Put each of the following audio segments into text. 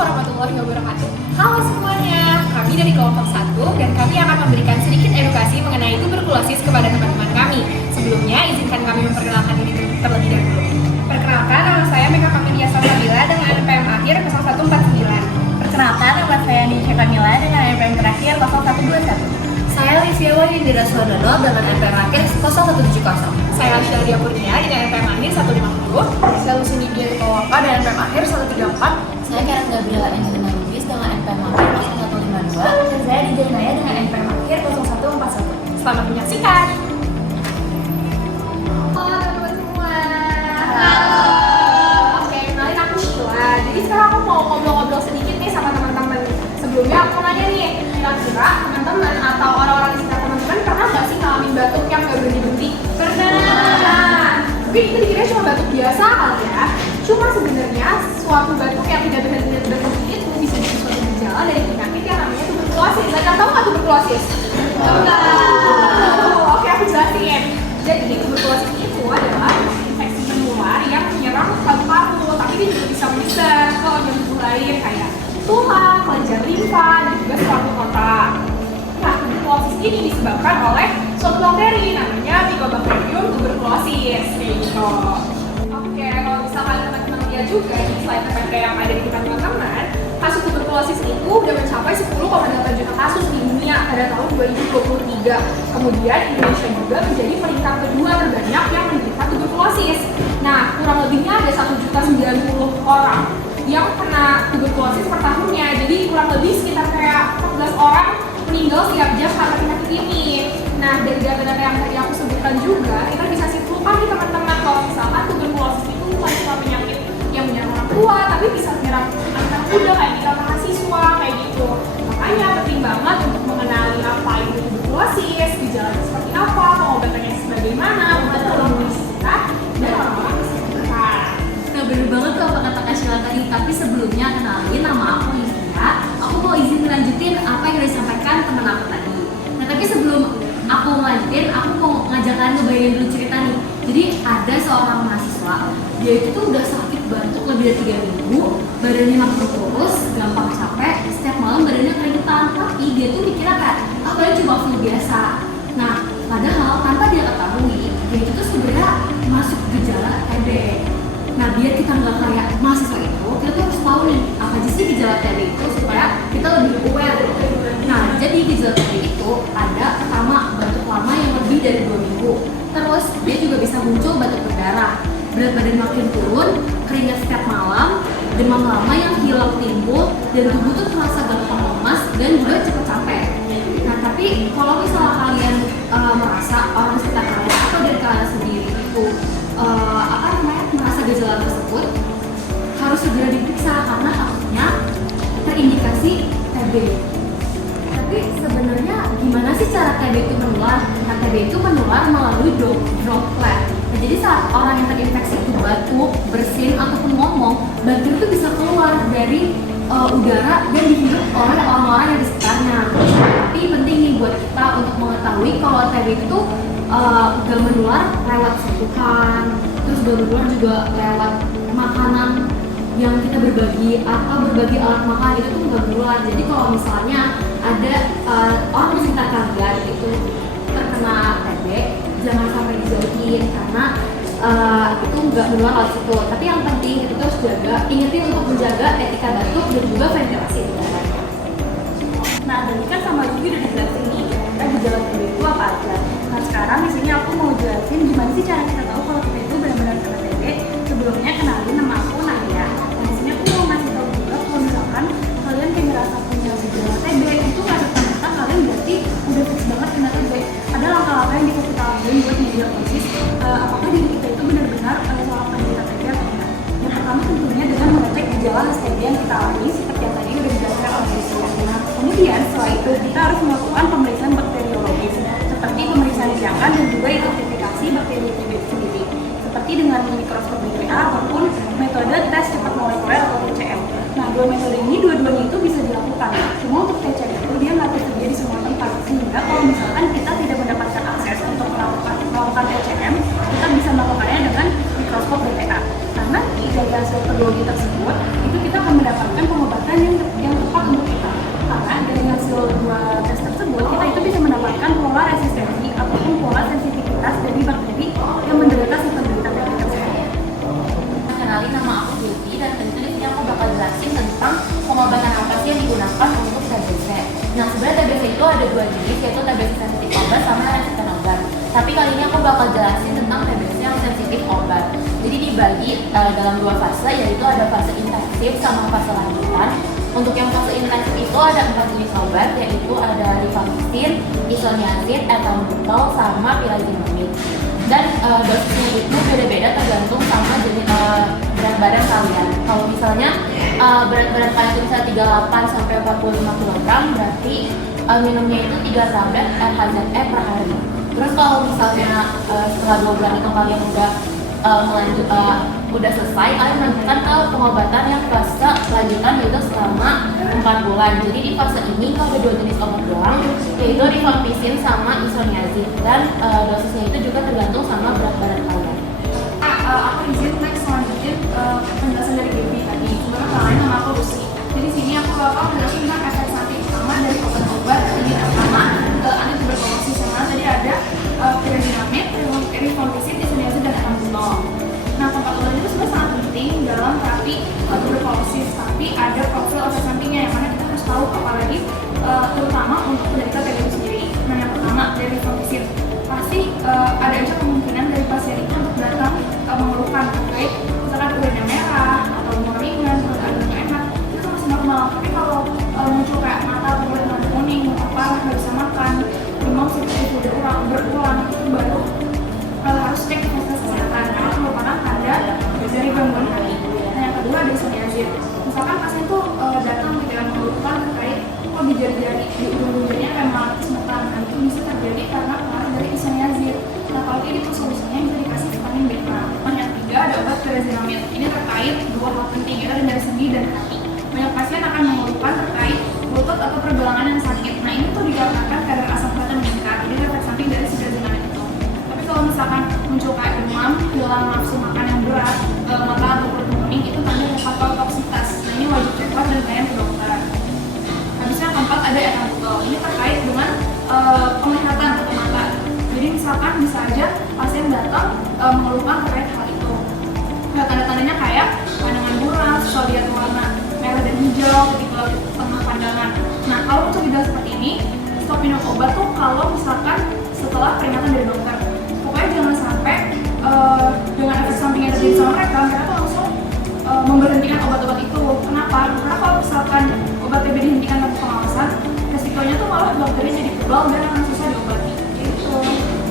warahmatullahi wabarakatuh. Halo semuanya, kami dari kelompok 1 dan kami akan memberikan sedikit edukasi mengenai tuberkulosis kepada teman-teman kami. Sebelumnya, izinkan kami memperkenalkan diri terlebih dahulu. Perkenalkan, nama saya Mega Kamilia Salsabila dengan NPM akhir 0149. Perkenalkan, nama saya Nisha Kamila dengan NPM terakhir 0121. Saya Livia Wahyudira Suwardono dengan NPM akhir 0170. Saya Syahria Kurnia dengan NPM akhir 150. Saya Lusini Diawaka dengan NPM akhir 134. Saya Karen Gabriela Angelina Lubis dengan NPM akhir 0152. Dan saya Dijay Naya dengan NPM akhir 0141. Selamat menyaksikan. Halo teman-teman semua. Halo. Oke, kenalin aku Sheila. Jadi sekarang aku mau ngobrol-ngobrol sedikit nih sama teman-teman. Sebelumnya aku nanya nih, kira-kira teman-teman atau orang-orang di sekitar teman-teman pernah nggak sih ngalamin batuk yang nggak berhenti-berhenti? Pernah. Mungkin itu dikira cuma batuk biasa kali ya. Cuma sebenarnya suatu batuk yang tidak berhenti-berhenti itu bisa jadi suatu gejala dari penyakit yang namanya tuberkulosis. Kalian tahu nggak tuberkulosis? Oke, aku jelasin. Jadi tuberkulosis itu adalah infeksi menular yang menyerang paru-paru, tapi dia juga bisa menyebar ke organ tubuh lain kayak tulang, kelenjar limfa, dan juga suatu otak. Nah, tuberkulosis ini disebabkan oleh suatu bakteri namanya Mycobacterium tuberculosis, kayak gitu. Oke, kalau misalkan teman-teman lihat juga di slide PPT yang ada di depan teman-teman, kasus tuberkulosis itu udah mencapai 10,8 juta kasus di dunia pada tahun 2023. Kemudian Indonesia juga menjadi peringkat kedua terbanyak yang menderita tuberkulosis. Nah, kurang lebihnya ada 1.090 orang yang kena tuberkulosis per tahunnya. Jadi kurang lebih sekitar kayak 14 orang meninggal setiap jam karena penyakit ini. Nah, dari data-data yang tadi aku sebutkan juga, kita bisa simpulkan nih teman-teman kalau misalkan tuberkulosis itu bukan cuma penyakit yang menyerang orang tua, tapi bisa menyerang anak muda kayak kita mahasiswa kayak gitu. Makanya penting banget untuk mengenali apa itu tuberkulosis, gejalanya seperti apa, pengobatannya sebagaimana, untuk kondisi kita dan orang-orang di sekitar. Nah, bener banget tuh apa kata Kak Sheila tadi. Tapi sebelumnya kenalin, nama aku Livia. Aku mau izin lanjutin apa yang udah disampaikan teman aku tadi. Nah, tapi sebelum aku ngelanjutin, aku mau ngajak kalian ngebayangin dulu cerita nih. Jadi ada seorang mahasiswa, dia itu tuh udah sakit batuk lebih dari 3 minggu, badannya makin kurus, gampang capek, setiap malam badannya keringetan. Tapi dia tuh mikirnya kayak, paling cuma flu biasa. Nah, padahal tanpa dia ketahui, dia itu tuh sebenarnya masuk gejala TB. Nah, biar kita nggak kayak mahasiswa itu, kita tuh harus tahu nih apa aja sih gejala TB itu supaya kita lebih aware. Nah, jadi gejala TB itu ada pertama batuk lama yang lebih dari 2 minggu. Terus dia juga bisa muncul batuk berdarah, berat badan makin turun, keringat setiap malam, demam lama yang hilang timbul, dan tubuh tuh terasa gampang lemas dan juga cepat capek. Nah, tapi kalau misalnya kalian merasa orang sekitar kalian atau dari kalian sendiri itu merasa gejala tersebut, harus segera diperiksa karena takutnya terindikasi TB. Tapi sebenarnya gimana sih cara TB itu menular? Nah, TB itu menular melalui droplet. Nah, jadi saat orang yang terinfeksi itu batuk, bersin, ataupun ngomong, bakteri itu bisa keluar dari udara dan dihirup oleh orang-orang yang di sekitarnya. Tapi penting nih buat kita untuk mengetahui kalau TB itu tuh gak menular lewat sentuhan, terus gak menular juga lewat makanan yang kita berbagi atau berbagi alat makan, itu tuh gak menular. Jadi kalau misalnya ada orang di sekitar kalian itu terkena TB, jangan sampai dijauhin karena itu nggak menular lewat situ. Tapi yang penting itu harus jaga, ingetin untuk menjaga etika batuk dan juga ventilasi udaranya. Nah, tadi kan sama juga udah dijelasin nih kira-kira gejala TB itu apa aja. Nah, sekarang di sini aku mau jelasin gimana sih cara kita tahu kalau kita itu benar-benar kena TB. Sebelumnya kenalin, nama aku Naya. Nah, di sini aku mau ngasih tahu juga kalau misalkan kalian kayak ngerasa punya gejala TB, itu nggak serta-merta kalian berarti udah fix banget kena TB. Ada langkah-langkah yang bisa kita lakuin buat mendiagnosis apakah diri kita itu benar-benar seorang penderita TB atau enggak. Yang pertama tentunya dengan mengecek gejala khas TB yang kita alami seperti yang tadi udah dijelaskan oleh Livia. Nah, kemudian setelah itu kita harus melakukan pemeriksaan bakteriologis seperti pemeriksaan siangan dan juga identifikasi bakteri TB itu sendiri, seperti dengan mikroskop BPA ataupun metode tes cepat molekuler atau TCM. Nah, dua metode ini dua-duanya itu bisa dilakukan. Cuma untuk TCM itu dia nggak tersedia di semua tempat, sehingga kalau misalkan kita tidak mendapatkan akses untuk melakukan TCM, kita bisa melakukannya dengan mikroskop BPA. Nah, nanti dari hasil radiologi tersebut itu kita akan mendapatkan pengobatan dua jenis, yaitu TBC sensitif obat sama resisten obat. Tapi kali ini aku bakal jelasin tentang TBC yang sensitif obat. Jadi dibagi dalam dua fase, yaitu ada fase intensif sama fase lanjutan. Untuk yang fase intensif itu ada 4 jenis obat, yaitu ada rifampicin, isoniazid, ethambutol, sama pirazinamid. Dan dosisnya itu beda-beda tergantung sama jenis berat badan kalian. Kalau misalnya berat badan kalian itu bisa 38 sampai 45 kg, berarti minumnya itu 3 tablet RHZE per hari. Terus kalau misalnya setelah 2 bulan itu kalian udah selesai, kalian melanjutkan ke pengobatan yang fase lanjutan, yaitu selama 4 bulan. Jadi di fase ini kalau ada 2 jenis obat doang, yaitu rifampicin sama isoniazid, dan dosisnya itu juga tergantung sama berat badan kalian. Aku izin next lanjutin penjelasan dari Gaby tadi. Sebenarnya kenalin nama aku Lucy. Jadi di sini aku bakal menjelaskan tentang efek samping utama dari obat-obat. Jadi pertama antituberkulosis, yang mana tadi ada pirazinamid, rifampicin, isoniazid, dan ethambutol. Nah, keempat obat itu sebenarnya sangat penting dalam terapi tuberkulosis, tapi ada profil efek sampingnya yang mana kita harus tahu, apalagi terutama untuk penderita TBC sendiri. Nah, yang pertama dari rifampicin, pasti ada aja kemungkinan dari pasien itu untuk datang mengeluhkan terkait misalkan urinnya merah atau mual ringan, terus ada nggak enak, itu masih normal. Tapi kalau muncul kayak mata atau kulit warna kuning, muka parah, nggak bisa makan, demam seperti itu berulang, itu baru harus cek ke fasilitas kesehatan karena itu merupakan tanda dari gangguan hati. Nah, yang kedua ada isoniazid. Misalkan pasien itu datang dengan mengeluhkan terkait kok di jari-jari di ujung jarinya kayak malatis metan, nah itu bisa terjadi karena pengaruh dari isoniazid. Nah, kalau kayak gitu solusinya bisa dikasih vitamin B6. Nah, yang ketiga ada obat pirazinamid. Ini terkait dua hal penting, yaitu dari sendi dan hati. Banyak pasien akan mengeluhkan terkait lutut atau pergelangan yang sakit. Nah, ini tuh dikarenakan kadar asam folat meningkat. Jadi efek samping dari si pirazinamid itu. Tapi kalau misalkan muncul kayak demam, hilang nafsu makan yang berat, mata atau perut kuning, itu tanda hepatotoksitas. Nah, ini wajib cek dan tanya ke dokter. Habisnya keempat ada ethambutol. Ini terkait dengan penglihatan atau mata. Jadi misalkan bisa aja pasien datang mengeluhkan terkait hal itu. Nah, tanda-tandanya kayak pandangan buram, susah lihat warna merah dan hijau ketika tengah pandangan. Nah, kalau muncul gejala seperti ini, stop minum obat tuh kalau misalkan setelah peringatan dari dokter. Pokoknya jangan sampai dengan efek samping yang terjadi sama mereka tuh langsung memberhentikan obat-obat itu. Kenapa? Karena kalau misalkan obat TB dihentikan tanpa pengawasan, resikonya tuh malah bakterinya jadi kebal dan akan susah diobati. Gitu.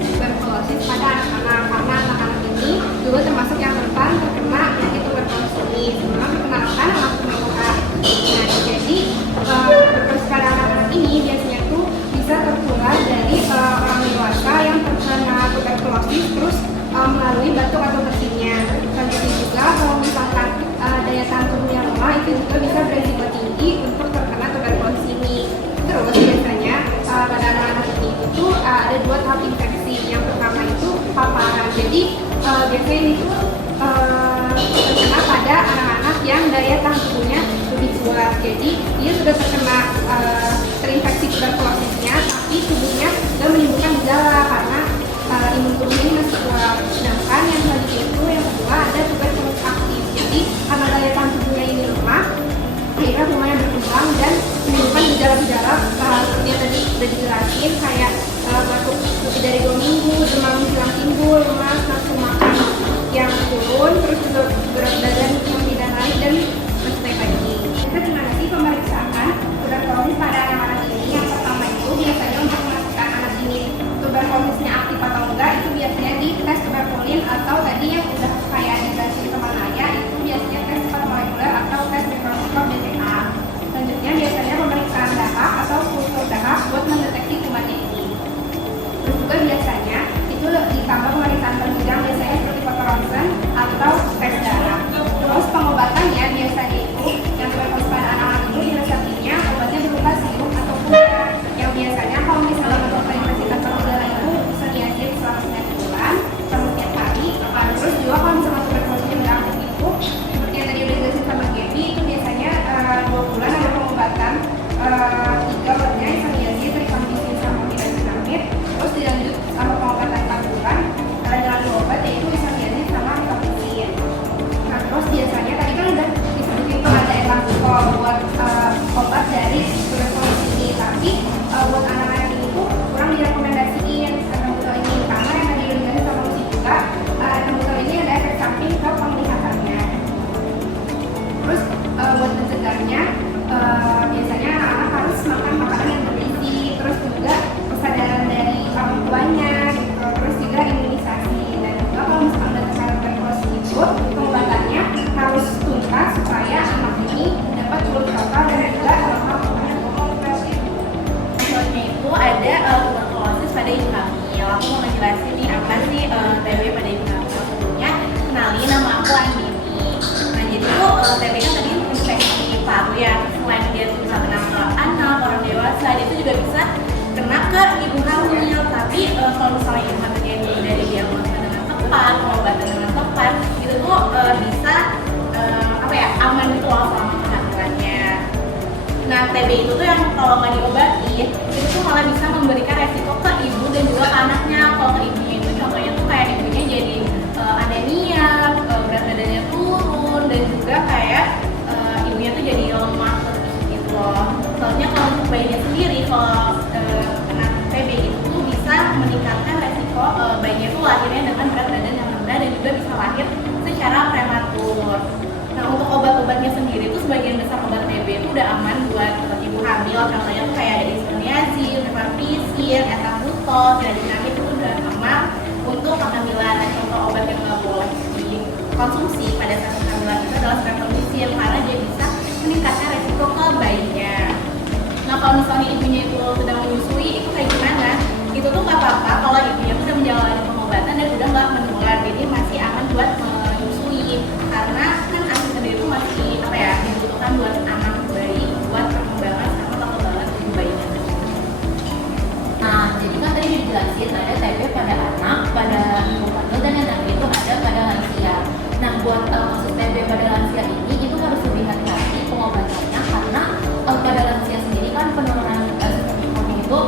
Tuberkulosis pada anak-anak, karena anak-anak ini juga termasuk yang rentan terkena penyakit tuberkulosis ini. Sebenarnya perkenalkan langsung mereka. Nah, jadi tuberkulosis pada anak-anak ini biasanya tuh bisa tertular dari orang dewasa yang terkena tuberkulosis terus melalui batuk atau bersinnya. Selanjutnya juga kalau misalkan daya tahan tubuhnya lemah, itu juga bisa beresiko tinggi untuk terkena tuberkulosis ini. Terus biasanya pada anak-anak ini itu ada 2 tahap infeksi. Yang pertama itu paparan. Jadi biasanya ini tuh terkena pada anak-anak yang daya tahan tubuhnya lebih kuat. Jadi dia sudah terkena terinfeksi tuberkulosisnya, tapi tubuhnya sudah menimbulkan gejala karena imun tubuhnya ini masih kuat. Sedangkan yang selanjutnya itu yang kedua ada tuberkulosis aktif. Jadi karena daya tahan tubuhnya ini lemah, akhirnya semuanya berkembang dan menimbulkan gejala-gejala seperti yang tadi sudah dijelasin, kayak batuk lebih dari 2 minggu, demam hilang timbul, lemas, nafsu makan yang turun, terus juga berat badan yang tidak naik dan mencapai pagi. Itu gimana sih pemeriksaan tuberkulosis pada anak-anak ini? Yang pertama itu biasanya untuk memastikan anak ini tuberkulosisnya aktif atau enggak, itu biasanya di tes tuberkulin atau tadi yang udah kayak dijelasin teman Naya, itu biasanya tes cepat molekuler atau tes mikroskop DNA. Selanjutnya biasanya pemeriksaan darah atau kultur darah buat mendeteksi kuman ini. Terus juga biasanya itu ditambah pemeriksaan penunjang, biasanya seperti foto ronsen atau tes darah. Terus pengobatannya biasanya itu yang tuberkulosis pada anak-anak itu diresepsinya obatnya berupa sirup atau pudra. Yang biasanya kalau misalnya untuk penyakit tergejala itu isoniazid selama 9 bulan, terus tiap hari. Terus juga kalau misalnya tuberkulosisnya udah aktif itu, seperti yang tadi udah dijelasin sama Gaby, itu biasanya 2 bulan ada pengobatan 3 obatnya isoniazid, rifampicin sama pirazinamid. Terus dilanjut sama pengobatan 4 bulan jalan 2 obat, yaitu isoniazid sama rifampicin. Nah, terus biasanya tadi kan udah disebutin tuh ada ethambutol buat obat dari tuberkulosis ini, tapi buat anak-anak biasanya anak-anak harus makan makanan yang bergizi, terus juga kesadaran dari orang tuanya gitu, terus juga imunisasi. Dan juga kalau misalkan udah terkena tuberkulosis itu, pengobatannya harus tuntas supaya anak ini dapat pulih total dan juga normal kembali. Selanjutnya itu ada tuberkulosis pada ibu hamil. Aku mau ngejelasin nih apa sih TB pada ibu hamil. Sebelumnya kenalin, nama aku Andini. Nah jadi tuh TB kan tadi infeksi paru ya. Selain dia tuh bisa kena ke anak, orang dewasa, dia tuh juga bisa kena ke ibu hamil. Tapi kalau misalnya ibu hamilnya ini udah didiagnosa dengan tepat, pengobatan dengan tepat, itu tuh bisa aman gitu loh selama kehamilannya. Nah, TB itu tuh yang kalau nggak diobatin, itu tuh malah bisa memberikan resiko ke ibu dan juga ke anaknya. Kalau ke ibunya itu contohnya tuh kayak ibunya jadi anemia, berat badannya turun, dan juga kayak ibunya tuh jadi lemah gitu loh. Soalnya kalau untuk bayinya sendiri, kalau kena TB itu bisa meningkatkan resiko bayinya tuh lahirnya dengan berat badan yang rendah dan juga bisa lahir secara prematur. Nah, untuk obat-obatnya sendiri itu sebagian besar obat TB itu udah aman buat ibu hamil. Contohnya tuh kayak ada isoniazid, rifampicin, ethambutol, dinamit itu udah aman untuk kehamilan. Nah, contoh obat yang nggak boleh dikonsumsi pada saat kehamilan itu adalah streptomycin karena dia bisa meningkatkan resiko ke bayinya. Nah, kalau misalnya ibunya itu sedang menyusui, itu kayak gimana? Itu tuh nggak apa-apa kalau ibunya tuh udah menjalani pengobatan dan udah nggak menular, jadi masih aman buat menyusui karena kan ASI sendiri itu masih dibutuhkan buat anak bayi, buat perkembangan sama perkembangan tubuh bayinya. Nah, jadi kan tadi dijelasin ada TB pada anak, pada ibu hamil, dan yang terakhir itu ada pada lansia. Nah, buat kasus TB pada lansia ini itu harus lebih hati-hati pengobatannya karena pada lansia sendiri kan penurunan sistem imunnya itu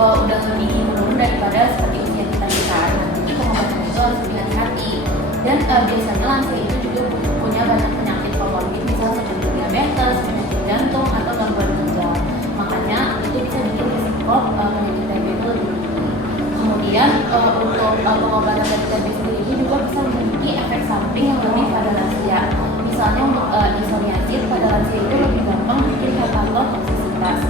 udah lebih menurun daripada seperti usia kita kan. Jadi pengobatan itu harus lebih hati-hati. Dan biasanya lansia itu juga punya banyak penyakit komorbid, misalnya seperti diabetes, penyakit jantung, atau gangguan ginjal. Makanya itu bisa bikin risiko penyakit TB itu lebih tinggi. Kemudian untuk pengobatan dari TB sendiri ini juga bisa memiliki efek samping yang lebih pada lansia. Misalnya untuk isoniazid pada lansia itu lebih gampang bikin hepatotoksisitas.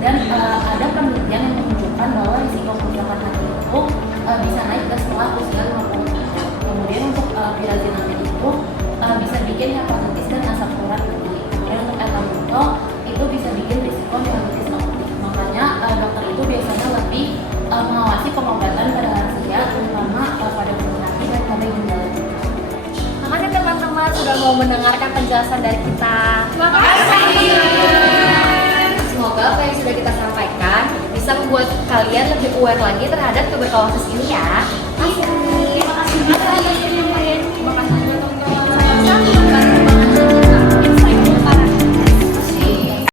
Dan ada penelitian yang menunjukkan bahwa risiko kerusakan hati itu bisa naik setelah usia 50 tahun. Kemudian untuk pirazinamid itu bisa bikin hepatitis dan asam urat tinggi. Kemudian untuk ethambutol itu bisa bikin risiko diabetes akut. Makanya dokter itu biasanya lebih mengawasi pengobatan pada lansia, terutama pada laki-laki dan pada ginjal. Makasih teman-teman sudah mau mendengarkan penjelasan dari kita. Semoga apa yang sudah kita sampaikan bisa membuat kalian lebih aware lagi terhadap tuberkulosis ini ya. Terima kasih. Terima kasih. Terima kasih. Terima kasih.